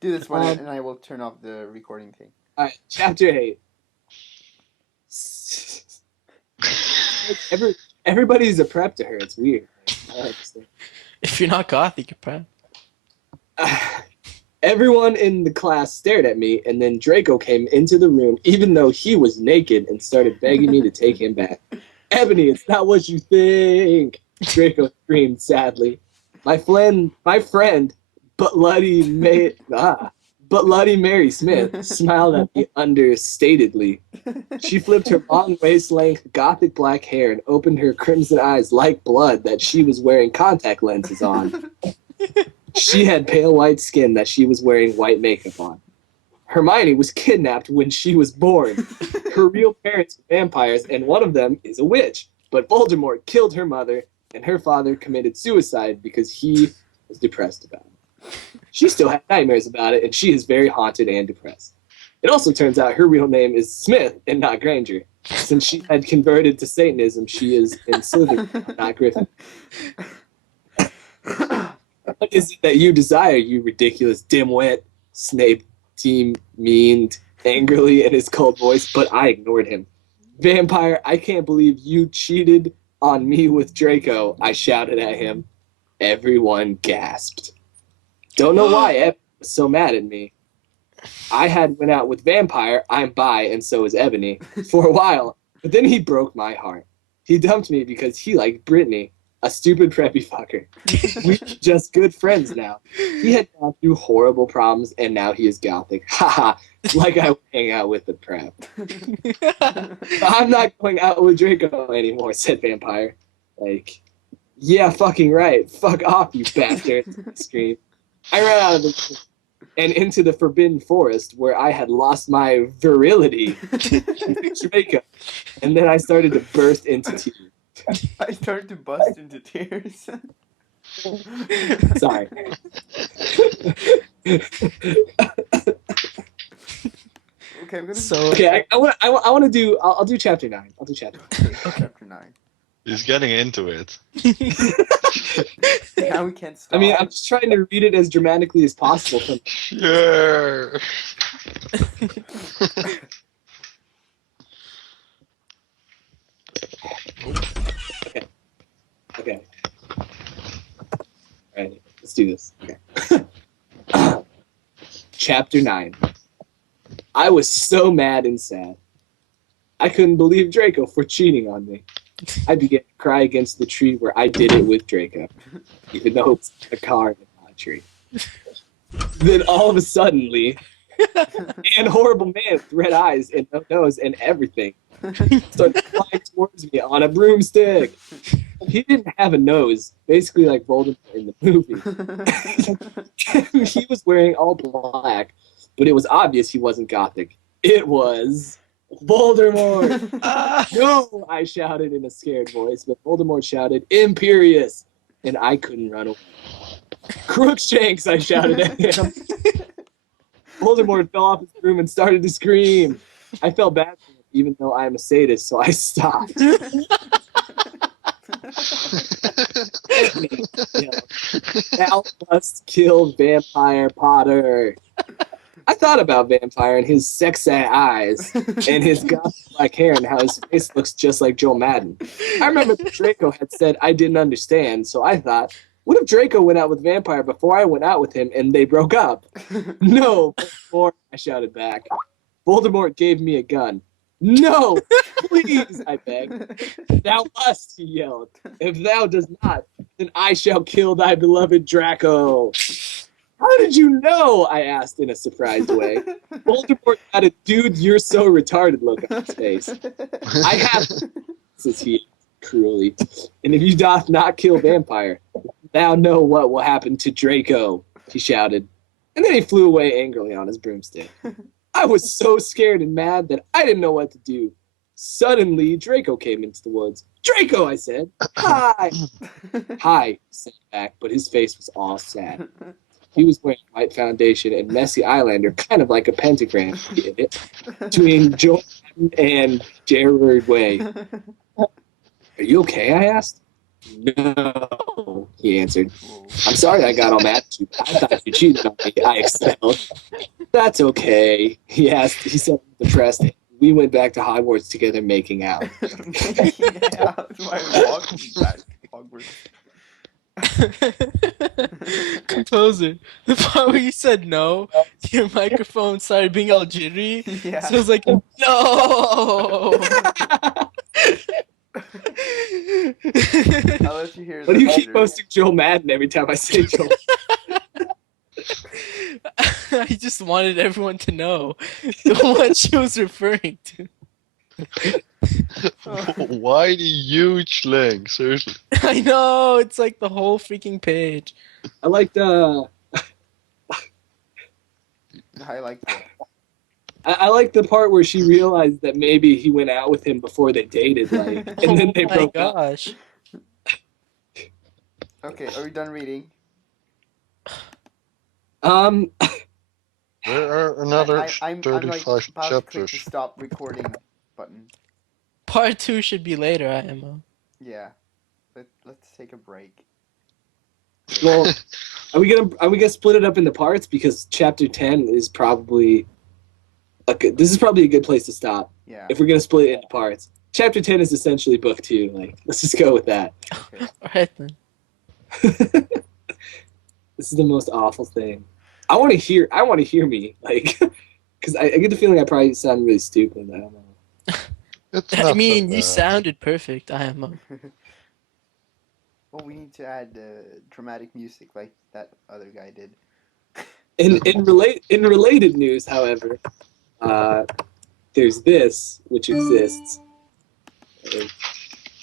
Do this one, and I will turn off the recording thing. All right, chapter 8. Everybody's a prep to her. It's weird. I don't understand. If you're not gothic, you're prep. Everyone in the class stared at me, and then Draco came into the room, even though he was naked, and started begging me to take him back. Ebony, it's not what you think, Draco screamed sadly. My friend, Bloody Mary Smith smiled at me understatedly. She flipped her long waist-length gothic black hair and opened her crimson eyes like blood that she was wearing contact lenses on. She had pale white skin that she was wearing white makeup on. Hermione was kidnapped when she was born. Her real parents were vampires, and one of them is a witch. But Voldemort killed her mother, and her father committed suicide because he was depressed about it. She still had nightmares about it, and she is very haunted and depressed. It also turns out her real name is Smith and not Granger. Since she had converted to Satanism, she is in Slytherin, not Griffin. What is it that you desire, you ridiculous dimwit? Snape meaned angrily in his cold voice, but I ignored him. Vampire, I can't believe you cheated on me with Draco, I shouted at him. Everyone gasped. Don't know why Evan was so mad at me. I had went out with Vampire, I'm bi, and so is Ebony, for a while, but then he broke my heart. He dumped me because he liked Brittany, a stupid preppy fucker. We're just good friends now. He had gone through horrible problems, and now he is gothic. Haha, like I would hang out with the prep. I'm not going out with Draco anymore, said Vampire. Like, yeah, fucking right. Fuck off, you bastard, I screamed. I ran out of the room and into the Forbidden Forest, where I had lost my virility to Draco, and then I started to burst into tears. I started to bust into tears. Sorry. Okay, I'm gonna. Okay, I want to do. I'll do chapter 9. I'll do chapter 9. Chapter 9. He's getting into it. Now we can't stop. I mean, I'm just trying to read it as dramatically as possible. Yeah. Okay. All right, let's do this. Okay. Chapter 9. I was so mad and sad. I couldn't believe Draco for cheating on me. I began to cry against the tree where I did it with Draco, even though it's a car and not a tree. Then all of a sudden, and horrible man with red eyes and no nose and everything started flying towards me on a broomstick. He didn't have a nose, basically like Voldemort in the movie. He was wearing all black, but it was obvious he wasn't gothic. It was Voldemort! No! I shouted in a scared voice, but Voldemort shouted, Imperious! And I couldn't run away. Crookshanks! I shouted at him. Voldemort fell off his broom and started to scream. I felt bad for him, even though I am a sadist, so I stopped. Thou must kill Vampire Potter. I thought about Vampire and his sexy eyes and his gothic black hair and how his face looks just like Joe Madden. I remember that Draco had said I didn't understand, so I thought, what if Draco went out with Vampire before I went out with him and they broke up? No, Voldemort, I shouted back. Voldemort gave me a gun. No, please, I begged. Thou must, he yelled. If thou does not, then I shall kill thy beloved Draco. How did you know? I asked in a surprised way. Voldemort had a dude, you're so retarded look on his face. I have, says he cruelly, and if you doth not kill Vampire, thou know what will happen to Draco, he shouted. And then he flew away angrily on his broomstick. I was so scared and mad that I didn't know what to do. Suddenly, Draco came into the woods. Draco, I said. Hi. Hi, he said back, but his face was all sad. He was wearing white foundation and messy eyeliner, kind of like a pentagram, between Jordan and Gerard Way. Are you okay? I asked. No, No, he answered. Whoa. I'm sorry I got all mad at you. I thought you cheated on me. I excelled. That's okay. He asked. He said, depressed. We went back to Hogwarts together, making out. Yeah, why walking back to Hogwarts? Composer, the part where you said no, your microphone started being all jittery. Yeah. So it was like, no! I'll let you hear Why that do you keep later. posting Joel Madden every time I say Joel? I just wanted everyone to know what she was referring to. Why the huge link? Seriously. I know, it's like the whole freaking page. I like the. I like that. I like the part where she realized that maybe he went out with him before they dated, like, and then they Oh my broke up. gosh. Okay, are we done reading? There are another I'm 35 like about to click the chapters. stop recording button. Part 2 should be later, IMO. Yeah. Let's take a break. Well, are we gonna split it up into parts, because chapter 10 is probably this is probably a good place to stop Yeah. if we're gonna split it into parts. Chapter 10 is essentially book 2. Like, let's just go with that. Okay. Alright then. This is the most awful thing. I want to hear me, like, because I get the feeling I probably sound really stupid. I don't know. It's I not mean, so you bad. sounded perfect, IMO. Well, we need to add dramatic music like that other guy did. In related news, however, there's this which exists.